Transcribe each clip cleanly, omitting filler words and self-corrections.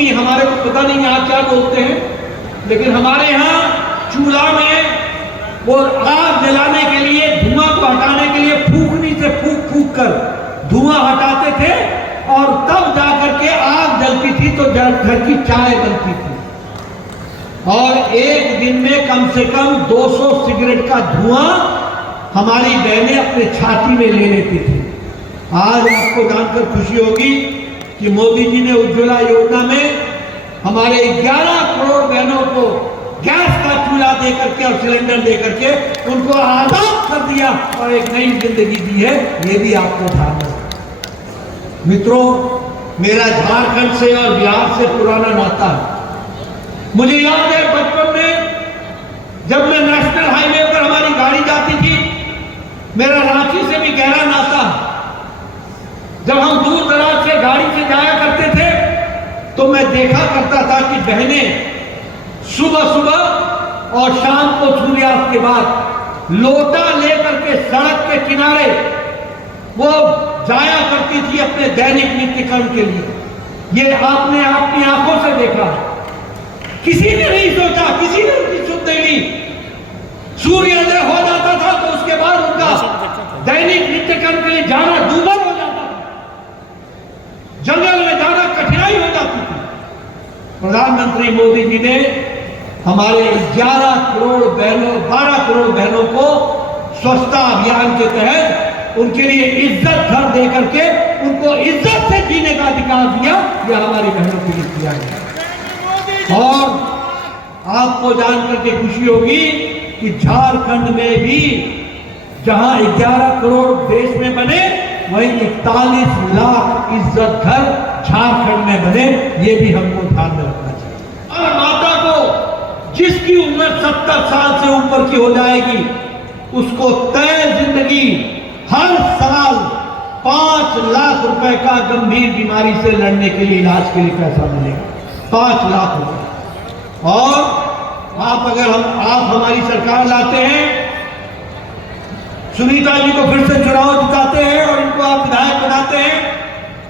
पत्नी, हमारे को पता नहीं यहाँ क्या बोलते हैं, लेकिन हमारे यहाँ चूल्हा में वो आग जलाने के लिए, धुआं को हटाने के लिए फूकनी से फूक फूक कर धुआं हटाते थे और तब जाकर के आग जलती थी तो घर की चाय बनती थी। और एक दिन में कम से कम 200 सिगरेट का धुआं हमारी बहनें अपने छाती में ले लेती थी। आज आपको जानकर खुशी होगी कि मोदी जी ने उज्ज्वला योजना में हमारे 11 करोड़ बहनों को गैस का चूल्हा देकर के और सिलेंडर देकर के उनको आजाद कर दिया और एक नई जिंदगी दी है। ये भी आपको ध्यान रखना। मित्रों, मेरा झारखंड से और बिहार से पुराना नाता है। मुझे याद है बचपन में जब मैं नेशनल हाईवे पर हमारी गाड़ी जाती थी, मेरा रांची से भी गहरा नाता। जब हम दूर दराज से गाड़ी से जाया करते थे तो मैं देखा करता था कि बहनें सुबह सुबह और शाम को सूर्यास्त के बाद लोटा लेकर के सड़क के किनारे वो जाया करती थी अपने दैनिक नित्य कर्म के लिए। ये आपने अपनी आंखों से देखा है। किसी ने नहीं सोचा, किसी ने उनकी सुध नहीं ली। सूर्योदय हो जाता था तो उसके बाद उनका दैनिक नित्य कर्म के लिए जाना दूभर हो जाता था, जंगल में जाना कठिनाई हो जाती थी। प्रधानमंत्री मोदी जी ने हमारे 11 करोड़ बहनों, 12 करोड़ बहनों को स्वच्छता अभियान के तहत उनके लिए इज्जत घर दे करके उनको इज्जत से जीने का अधिकार दिया। यह हमारी बहनों के लिए किया गया। और आपको जानकर के खुशी होगी कि झारखंड में भी जहां 11 करोड़ देश में बने, वहीं 41 लाख इज्जत घर झारखंड में बने। ये भी हमको ध्यान में रखना चाहिए। और माता को जिसकी उम्र 70 साल से ऊपर की हो जाएगी, उसको तय जिंदगी हर साल 5 लाख रुपए का गंभीर बीमारी से लड़ने के लिए इलाज के लिए पैसा मिलेगा। 5 लाख रुपए। और आप हमारी सरकार लाते हैं, सुनीता जी को फिर से चुनाव जिताते हैं और इनको आप विधायक बनाते हैं,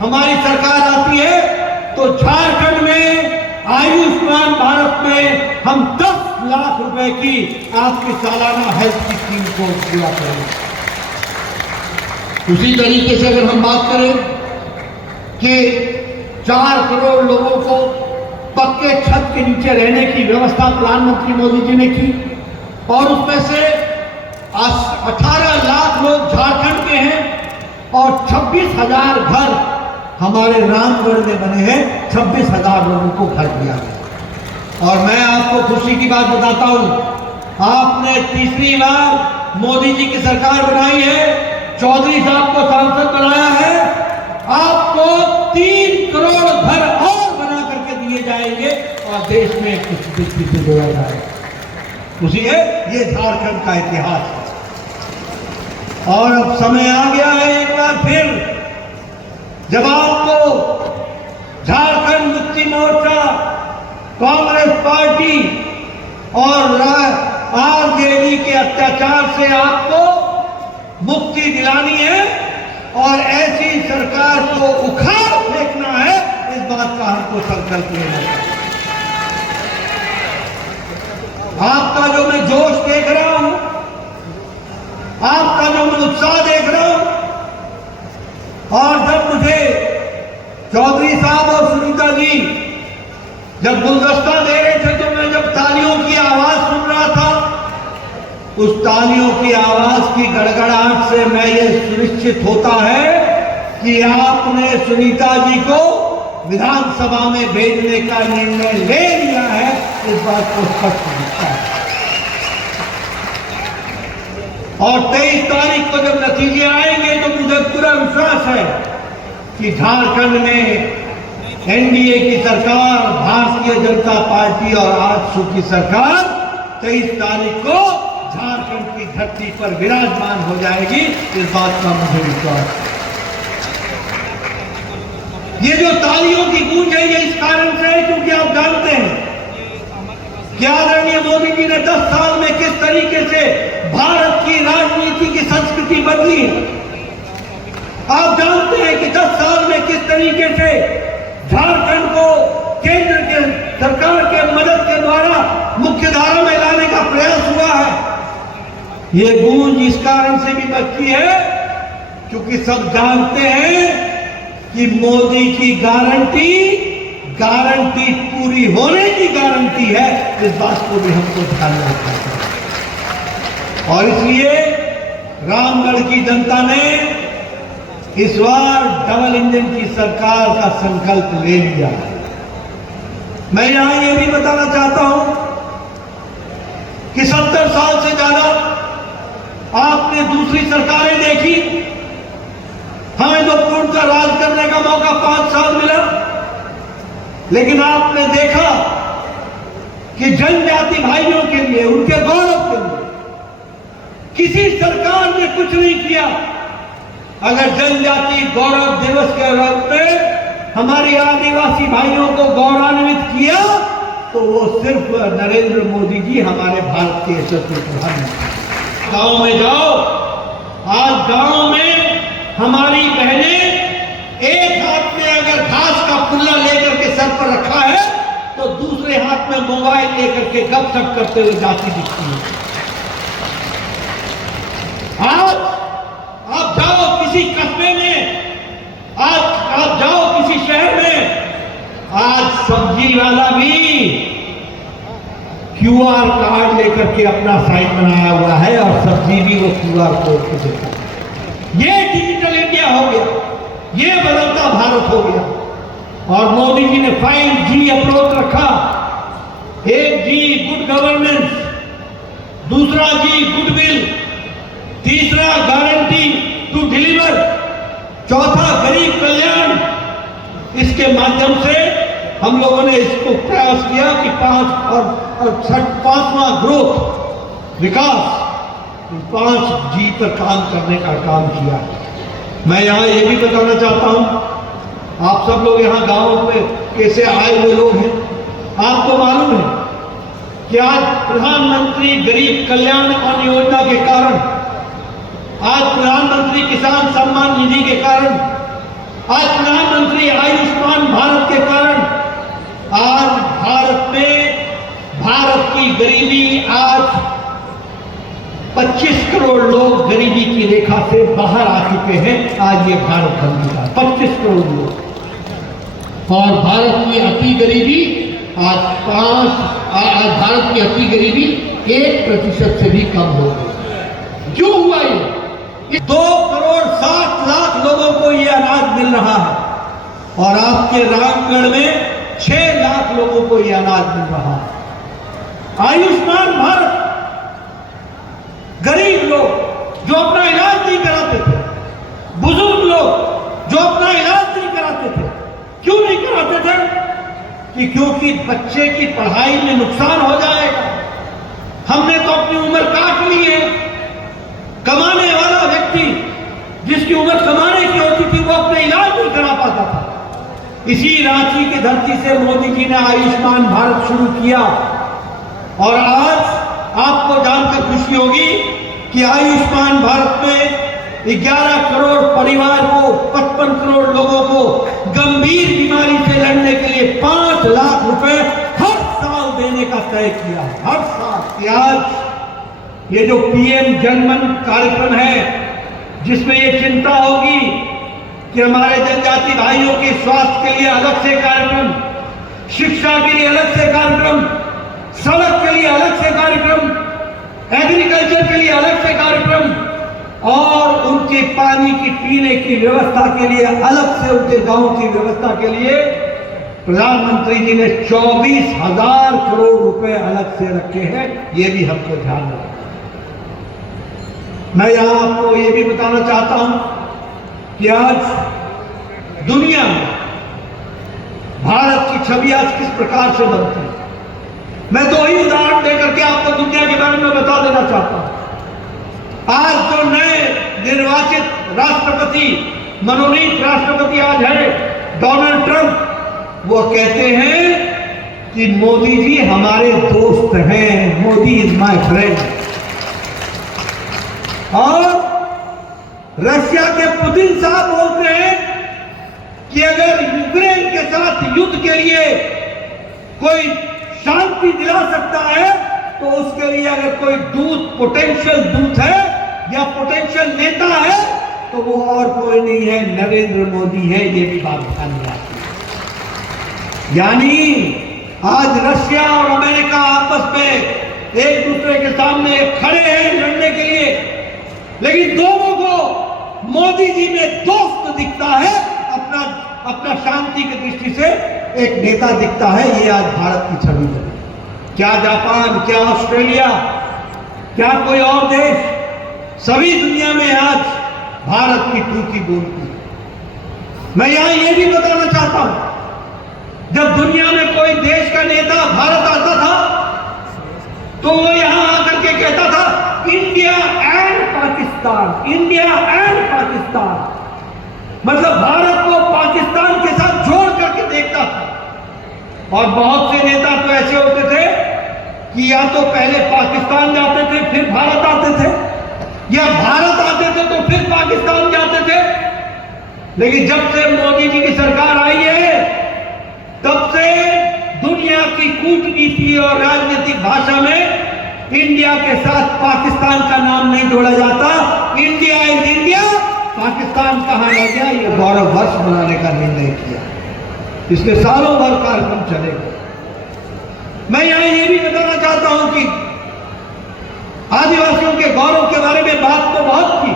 हमारी सरकार आती है तो झारखंड में आयुष्मान भारत में हम 10 लाख रुपए की आपकी सालाना हेल्थ की स्कीम को पूरा करेंगे। उसी तरीके से अगर हम बात करें कि 4 करोड़ लोगों को पक्के छत के नीचे रहने की व्यवस्था प्रधानमंत्री मोदी जी ने की और उसमें से 18 लाख लोग झारखंड के हैं और 26,000 घर हमारे रामगढ़ में बने हैं। 26,000 लोगों को घर दिया गया। और मैं आपको खुशी की बात बताता हूं, आपने तीसरी बार मोदी जी की सरकार बनाई है, चौधरी साहब को सांसद बनाया है, आपको 3 करोड़ घर और बना करके दिए जाएंगे और देश में कुछ बिजली से जोड़ा जाएगा। खुशी है, ये झारखंड का इतिहास है। और अब समय आ गया है एक बार फिर जब आपको झारखंड मुक्ति मोर्चा, कांग्रेस पार्टी और आरजेडी के अत्याचार से आपको मुक्ति दिलानी है और ऐसी सरकार को उखाड़ फेंकना है। इस बात का हमको संकल्प लेना है। आपका जो मैं जोश देख रहा हूं, आपका जो मैं उत्साह देख रहा हूं, और जब मुझे चौधरी साहब और सुनीता जी जब गुलदस्ता दे रहे थे तो मैं जब तालियों की आवाज सुन रहा था, उस तालियों की आवाज की गड़गड़ाहट से मैं ये सुनिश्चित होता है कि आपने सुनीता जी को विधानसभा में भेजने का निर्णय ले लिया है। इस बात को स्पष्ट दिखता है। और 23 तारीख को जब नतीजे आएंगे तो मुझे पूरा विश्वास है कि झारखंड में एनडीए की सरकार, भारतीय जनता पार्टी और आजसू की सरकार 23 तारीख को झारखंड की धरती पर विराजमान हो जाएगी। इस बात का मुझे विश्वास है। ये जो तालियों की गूंज है ये इस कारण से है क्योंकि आप जानते हैं कि आदरणीय मोदी जी ने 10 साल में किस तरीके से भारत की राजनीति की संस्कृति बदली है। आप जानते हैं कि 10 साल में किस तरीके से झारखंड को केंद्र ये गूंज इस कारण से भी बचती है क्योंकि सब जानते हैं कि मोदी की गारंटी पूरी होने की गारंटी है। इस बात को भी हमको ध्यान रखना चाहिए और इसलिए रामगढ़ की जनता ने इस बार डबल इंजन की सरकार का संकल्प ले लिया है। मैं यहां यह भी बताना चाहता हूं कि 70 साल से ज्यादा आपने दूसरी सरकारें देखी, हमें तो पूर्णतः राज करने का मौका 5 साल मिला, लेकिन आपने देखा कि जनजाति भाइयों के लिए, उनके गौरव के लिए किसी सरकार ने कुछ नहीं किया। अगर जनजाति गौरव दिवस के रूप में हमारे आदिवासी भाइयों को गौरवान्वित किया तो वो सिर्फ नरेंद्र मोदी जी, हमारे भारत के यशस्वी प्रधानमंत्री। गांव में जाओ, आज गांव में हमारी बहनें एक हाथ में अगर घास का पुल्ला लेकर के सर पर रखा है तो दूसरे हाथ में मोबाइल लेकर के गपशप करते हुए जाती दिखती है। आज आप जाओ किसी कस्बे में, आज आप जाओ किसी शहर में, आज सब्जी वाला भी QR कार्ड लेकर के अपना साइट बनाया हुआ है और सब्जी भी वो QR कोड से देता है। ये डिजिटल इंडिया हो गया, ये बदलता भारत हो गया। और मोदी जी ने 5G अप्रोच रखा। एक G गुड गवर्नेंस, दूसरा G गुडविल, तीसरा गारंटी टू डिलीवर, चौथा गरीब कल्याण। इसके माध्यम से हम लोगों ने इसको प्रयास किया कि 5वां ग्रोथ, विकास, 5G पर काम करने का काम किया। मैं यहाँ ये भी बताना चाहता हूँ, आप सब लोग यहाँ गांव में कैसे आए हुए लोग हैं, आपको मालूम है कि आज प्रधानमंत्री गरीब कल्याण अन्न योजना के कारण, आज प्रधानमंत्री किसान सम्मान निधि के कारण, आज प्रधानमंत्री आयुष्मान भारत के कारण, आज भारत में भारत की गरीबी, आज 25 करोड़ लोग गरीबी की रेखा से बाहर आ चुके हैं। आज ये भारत बन चुका है 25 करोड़ लोग, और भारत की अति गरीबी आज भारत की अति गरीबी 1% से भी कम हो गई। क्यों हुआ ये? 2 करोड़ 60 लाख लोगों को ये अनाज मिल रहा है और आपके रामगढ़ में 6 लाख लोगों को ये अनाज मिल रहा है। आयुष्मान भारत, गरीब लोग जो अपना इलाज नहीं कराते थे, बुजुर्ग लोग जो अपना इलाज नहीं कराते थे, क्यों नहीं कराते थे? कि क्योंकि बच्चे की पढ़ाई में नुकसान हो जाएगा। हमने तो अपनी उम्र काट ली है। कमाने वाला व्यक्ति जिसकी उम्र कमाने की होती थी वो अपने इलाज नहीं करा पाता था। इसी रांची की धरती से मोदी जी ने आयुष्मान भारत शुरू किया और आज आपको जानकर खुशी होगी कि आयुष्मान भारत में 11 करोड़ परिवार को, 55 करोड़ लोगों को गंभीर बीमारी से लड़ने के लिए 5 लाख रुपए हर साल देने का तय किया। हर साल। आज ये जो PM जनमन कार्यक्रम है, जिसमें ये चिंता होगी कि हमारे जनजाति भाइयों के स्वास्थ्य के लिए अलग से कार्यक्रम, शिक्षा के लिए अलग से कार्यक्रम, सड़क के लिए अलग से कार्यक्रम, एग्रीकल्चर के लिए अलग से कार्यक्रम और उनके पानी की पीने की व्यवस्था के लिए अलग से, उनके गांव की व्यवस्था के लिए प्रधानमंत्री जी ने 24,000 करोड़ रुपए अलग से रखे हैं। ये भी हमको ध्यान रखना। मैं यहां आपको ये भी बताना चाहता हूं कि आज दुनिया में भारत की छवि आज किस प्रकार से बनती है। मैं 2 ही उदाहरण देकर के आपको दुनिया के बारे में बता देना चाहता हूं। आज जो नए निर्वाचित राष्ट्रपति, मनोनीत राष्ट्रपति आज है डोनाल्ड ट्रंप, वो कहते हैं कि मोदी जी हमारे दोस्त हैं, मोदी इज माय फ्रेंड। और रशिया के पुतिन साहब बोलते हैं कि अगर यूक्रेन के साथ युद्ध के लिए कोई शांति दिला सकता है तो उसके लिए अगर कोई दूत, पोटेंशियल दूत है या पोटेंशियल नेता है, तो वो और कोई नहीं है, नरेंद्र मोदी है। ये भी बात ध्यान में आती है। यानी आज रशिया और अमेरिका आपस में एक दूसरे के सामने खड़े हैं लड़ने के लिए, लेकिन दोनों को मोदी जी में दोस्त दिखता है, अपना शांति की दृष्टि से एक नेता दिखता है। ये आज भारत की छवि है। क्या जापान, क्या ऑस्ट्रेलिया, क्या कोई और देश, सभी दुनिया में आज भारत की टूटी बोलती है। मैं यहां ये भी बताना चाहता हूं, जब दुनिया में कोई देश का नेता भारत आता था तो वो यहां आकर के कहता था India and Pakistan, India and Pakistan. मतलब भारत को पाकिस्तान के साथ जोड़ करके देखता था। और बहुत से नेता तो ऐसे होते थे कि या तो पहले पाकिस्तान जाते थे फिर भारत आते थे, या भारत आते थे तो फिर पाकिस्तान जाते थे। लेकिन जब से मोदी जी की सरकार आई है, तब से दुनिया की कूटनीति और राजनीतिक भाषा में इंडिया के साथ पाकिस्तान का नाम नहीं जोड़ा जाता। इंडिया इज इंडिया, पाकिस्तान कहां रह गया, ये गौरव वर्ष बनाने का निर्णय किया। इसके सालों भर कार्यक्रम चलेगा। मैं यहां ये भी बताना चाहता हूं कि आदिवासियों के गौरव के बारे में बात तो बहुत की,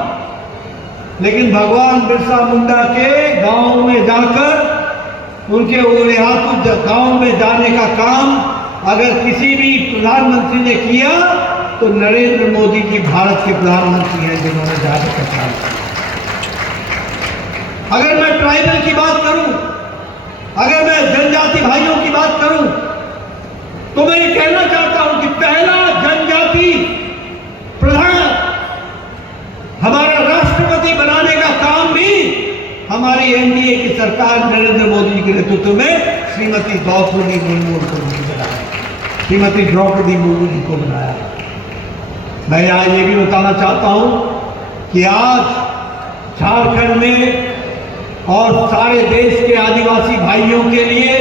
लेकिन भगवान बिरसा मुंडा के गांव में जाकर उनके ओरेहातु गांव में जाने का काम अगर किसी भी प्रधानमंत्री ने किया तो नरेंद्र मोदी जी भारत के प्रधानमंत्री हैं जिन्होंने जाने का काम किया। अगर मैं ट्राइबल की बात करूं, अगर मैं जनजाति भाइयों की बात करूं, तो मैं ये कहना चाहता हूं कि पहला जनजाति प्रधान हमारा राष्ट्रपति बनाने का काम भी हमारी एनडीए की सरकार नरेंद्र मोदी के नेतृत्व में श्रीमती द्रौपदी मुर्मू को बनाया, श्रीमती द्रौपदी मुर्मू जी को बनाया। मैं आज ये भी बताना चाहता हूं कि आज झारखंड में और सारे देश के आदिवासी भाइयों के लिए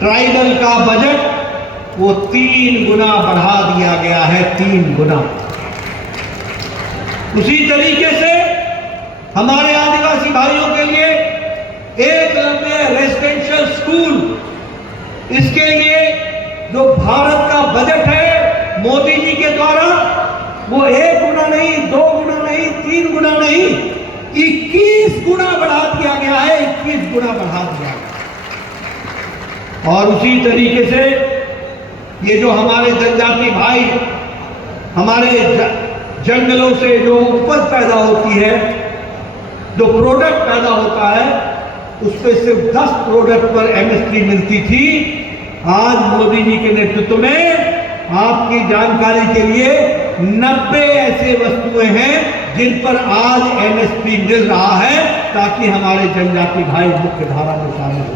ट्राइबल का बजट वो 3 गुना बढ़ा दिया गया है, 3 गुना। उसी तरीके से हमारे आदिवासी भाइयों के लिए एकलव्य रेजिडेंशियल स्कूल, इसके लिए जो भारत का बजट है मोदी जी के द्वारा, वो 1 गुना नहीं, 2 गुना नहीं, 3 गुना नहीं, 21 गुना बढ़ा दिया गया है, 21 गुना बढ़ा दिया गया। और उसी तरीके से ये जो हमारे जनजाति भाई, हमारे जंगलों से जो उपज पैदा होती है, जो प्रोडक्ट पैदा होता है, उस पर सिर्फ 10 प्रोडक्ट पर एमएसपी मिलती थी। आज मोदी जी के नेतृत्व में आपकी जानकारी के लिए 90 ऐसे वस्तुएं हैं जिन पर आज एमएसपी मिल रहा है, ताकि हमारे जनजाति भाई मुख्य धारा में शामिल हो।